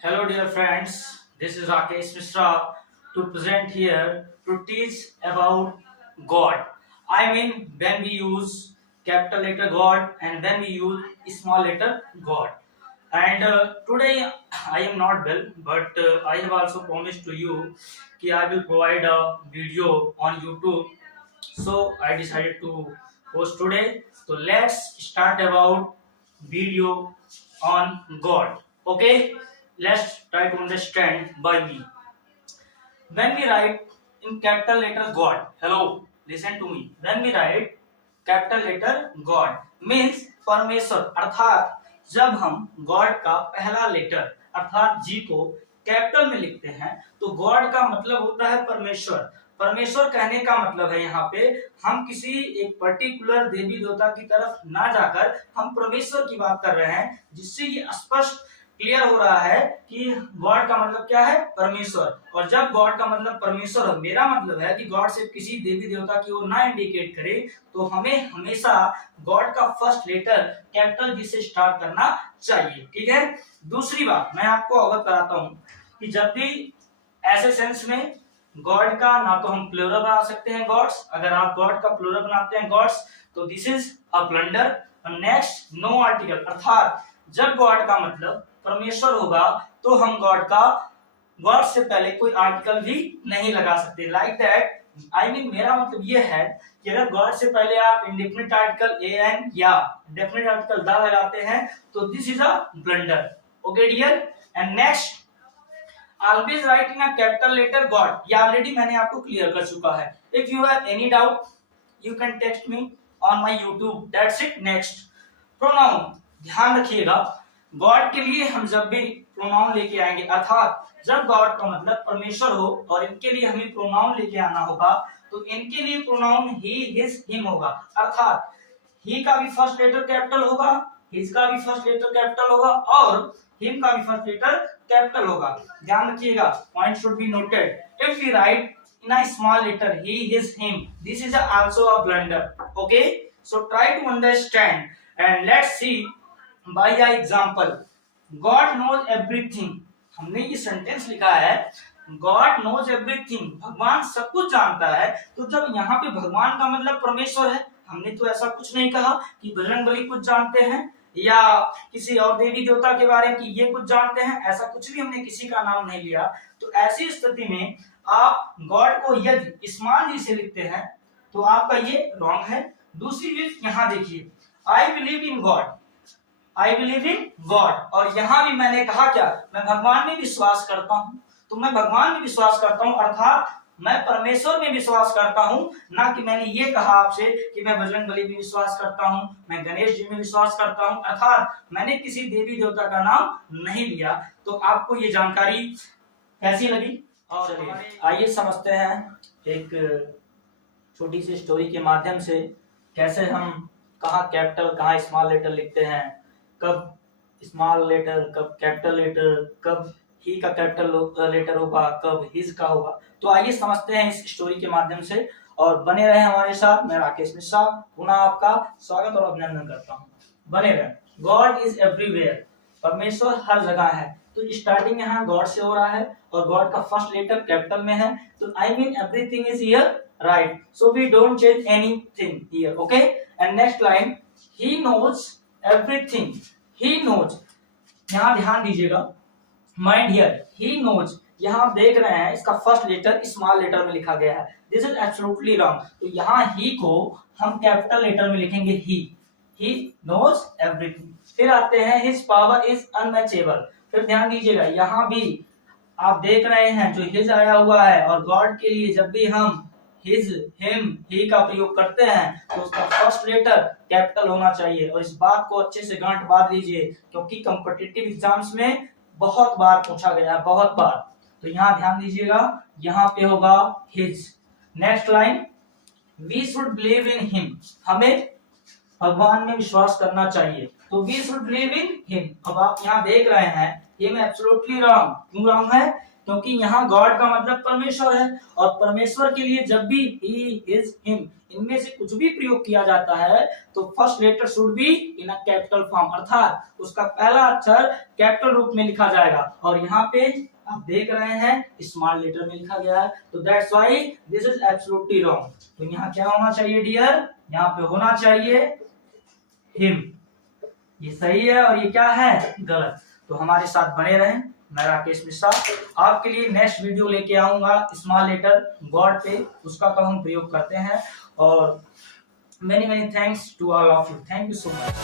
Hello, dear friends. This is Rakesh Mishra to present here to teach about God. I mean, when we use capital letter God and when we use small letter God. And today I am not well, but I have also promised to you that I will provide a video on YouTube. So I decided to post today. So let's start about video on God. Okay, let's try to understand by me. When we write in capital letter God, hello, listen to me. When we write capital letter God means परमेश्वर, अर्थात जब हम God का पहला letter अर्थात जी को capital में लिखते हैं तो गॉड का मतलब होता है परमेश्वर। परमेश्वर कहने का मतलब है यहाँ पे हम किसी एक पर्टिकुलर देवी देवता की तरफ ना जाकर हम परमेश्वर की बात कर रहे हैं, जिससे ये स्पष्ट क्लियर हो रहा है कि गॉड का मतलब क्या है, परमेश्वर। और जब गॉड का मतलब परमेश्वर हो, मेरा मतलब है कि गॉड सिर्फ किसी देवी देवता की ओर ना इंडिकेट करे, तो हमें हमेशा गॉड का फर्स्ट लेटर कैपिटल जी से स्टार्ट करना चाहिए। ठीक है। दूसरी बात मैं आपको अवगत कराता हूं कि जब भी ऐसे सेंस में गॉड का ना तो हम प्लूरल बना सकते हैं गॉड्स, अगर आप गॉड का प्लूरल बनाते हैं गॉड्स तो this is a blunder. Next, no article, अर्थात जब गॉड का मतलब परमेश्वर होगा तो हम गॉड का गॉड से पहले कोई आर्टिकल भी नहीं लगा सकते। लाइक दैट आई मीन मेरा मतलब ये है कि अगर गॉड से पहले आप इंडेफिनिट आर्टिकल एन या डेफिनेट आर्टिकल दा लगाते हैं तो this is a blunder. Okay dear. And next, always write in a capital letter god. ये ऑलरेडी मैंने आपको क्लियर कर चुका है। If you have any doubt you can text me on my YouTube, that's it. Next, pronoun, ध्यान रखिएगा God के लिए हम जब भी प्रोनाउन लेके आएंगे अर्थात जब गॉड का मतलब परमेश्वर हो और इनके लिए हमें प्रोनाउन लेके आना होगा तो इनके लिए प्रोनाउन ही, हिज, हिम होगा। अर्थात ही का भी फर्स्ट लेटर कैपिटल होगा, हिज का भी फर्स्ट लेटर कैपिटल होगा और हिम का भी फर्स्ट लेटर कैपिटल होगा। ध्यान रखिएगा, point should be noted. If we write in a small letter he, his, him, this is also a blunder. Okay, so try to understand and let's see by a example. God knows everything, हमने ये sentence लिखा है God knows everything, भगवान सब कुछ जानता है। तो जब यहाँ पे भगवान का मतलब परमेश्वर है, हमने तो ऐसा कुछ नहीं कहा कि बजरंगबली कुछ जानते हैं या किसी और देवी देवता के बारे में कि ये कुछ जानते हैं, ऐसा कुछ भी हमने किसी का नाम नहीं लिया। तो ऐसी स्थिति में आप गॉड को यदि स्मॉल जी से लिखते हैं तो आपका ये रॉन्ग है। दूसरी चीज यहाँ देखिए, I believe in God, I believe in God, और यहाँ भी मैंने कहा क्या, मैं भगवान में विश्वास करता हूँ। तो मैं भगवान में विश्वास करता हूँ अर्थात मैं परमेश्वर में विश्वास करता हूँ, ना कि मैंने ये कहा आपसे कि मैं बजरंगबली में विश्वास करता हूँ, मैं गणेश जी में विश्वास करता हूँ, अर्थात मैंने किसी देवी देवता का नाम नहीं लिया। तो आपको ये जानकारी कैसी लगी? और आइए समझते हैं एक छोटी सी स्टोरी के माध्यम से कैसे हम कहाँ कैपिटल कहाँ स्मॉल लेटर लिखते हैं, कब स्मॉल लेटर कब कैपिटल लेटर, कब ही का कैपिटल लेटर होगा, कब हिज का होगा। तो आइए समझते हैं इस स्टोरी के माध्यम से और बने रहे हमारे साथ। मैं राकेश मिश्रा पुनः आपका स्वागत और अभिनंदन करता हूँ। बने रहे। गॉड इज एवरीवेयर, परमेश्वर हर जगह है। तो स्टार्टिंग यहाँ गॉड से हो रहा है और गॉड का फर्स्ट लेटर कैपिटल में है, तो I mean everything is here, right. So we don't change anything here. Okay. And next line, he knows everything, he knows, यहाँ ध्यान दीजिएगा, माइंड हियर, ही नोज, यहाँ आप देख रहे हैं इसका फर्स्ट लेटर स्मॉल लेटर में लिखा गया है, दिस इज एब्सोल्युटली रॉन्ग। तो यहाँ ही को हम कैपिटल लेटर में लिखेंगे ही नोज एवरीथिंग। फिर आते हैं हिज पावर इज अनमैचेबल। फिर ध्यान दीजिएगा यहाँ भी आप देख रहे हैं जो हिज आया हुआ है और गॉड के लिए जब भी हम हिज, हिम, ही का प्रयोग करते हैं तो उसका फर्स्ट लेटर कैपिटल होना चाहिए। और इस बात को अच्छे से गांठ बांध लीजिए क्योंकि कॉम्पिटिटिव एग्जाम्स में बहुत बार पूछा गया है, बहुत बार। तो यहाँ ध्यान दीजिएगा, यहाँ पे होगा his. Next line, we should believe in him, हमें भगवान में विश्वास करना चाहिए। तो we should believe in him. अब आप यहाँ देख रहे हैं हिम एब्सोल्युटली रॉन्ग। क्यों रॉन्ग है? क्योंकि यहाँ गॉड का मतलब परमेश्वर है, और परमेश्वर के लिए जब भी ही, हिज, हिम इनमें से कुछ भी प्रयोग किया जाता है तो first letter should be in a capital form, अर्थात उसका पहला अक्षर कैपिटल रूप में लिखा जाएगा। और यहाँ पे आप देख रहे हैं स्मॉल लेटर में लिखा गया है, तो that's why this is absolutely wrong. तो यहाँ क्या होना चाहिए डियर, यहाँ पे होना चाहिए हिम, ये सही है और ये क्या है गलत। तो हमारे साथ बने रहें, मैं राकेश मिश्रा आपके लिए नेक्स्ट वीडियो लेके आऊंगा स्मॉल लेटर गॉड पे, उसका कब हम प्रयोग करते हैं। और many many thanks to all of you, thank you so much.